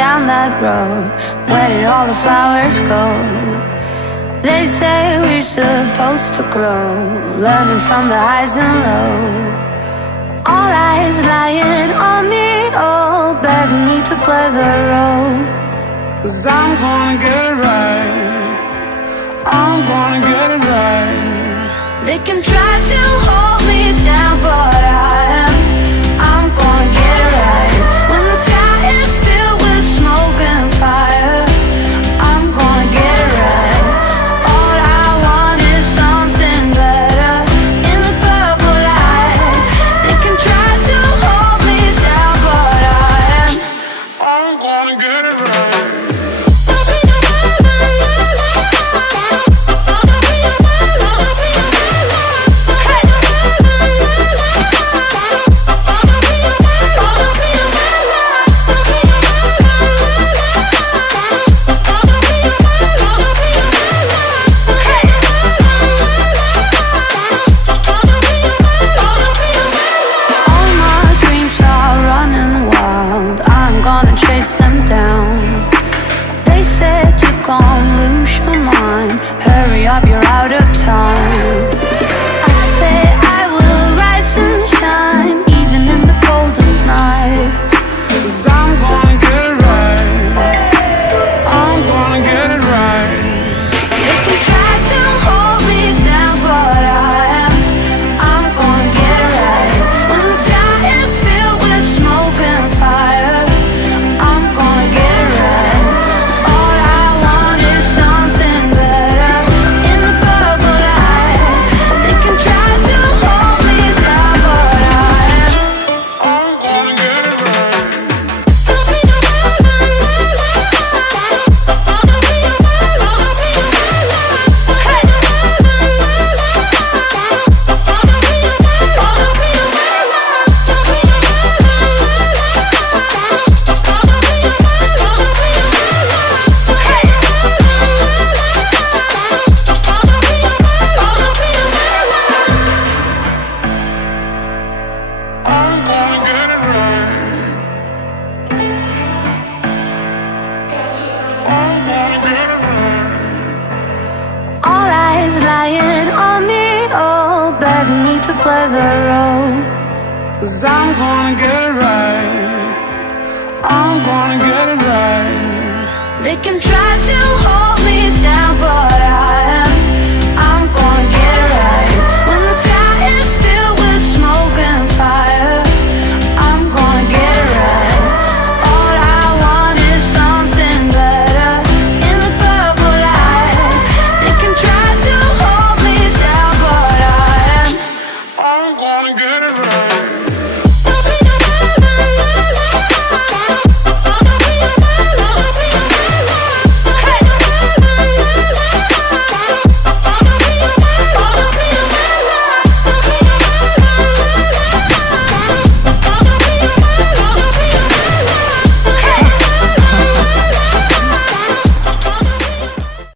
down that road. Where did all the flowers go? They say we're supposed to grow, learning from the highs and lows. All eyes lying on me, all begging me to play the role. 'Cause I'm gonna get it right, I'm gonna get it right. They can try to hold me down, but I'm gonna get it right. When the sky is filled with smoke and fire, I'm gonna get it right. All I want is something better in the purple light. They can try to hold me down, but I'm gonna get it right. Chase them down. They said you're gonna lose your mind. Hurry up, you're out of time. I say I will rise and shine, even in the coldest night. 'Cause I'm gonna get it right, I'm gonna get it right. They can try to hold me down, but I'm gonna get it right. When the sky is filled with smoke and fire, lying on me, oh, begging me to play the role. 'Cause I'm gonna get it right, I'm gonna get it right. They can try to hold me down, but I'm gonna get it right. When the sky is filled with smoke and fire, I'm gonna get it right. All I want is something better in the purple light. They can try to hold me down, but I'm gonna get it right.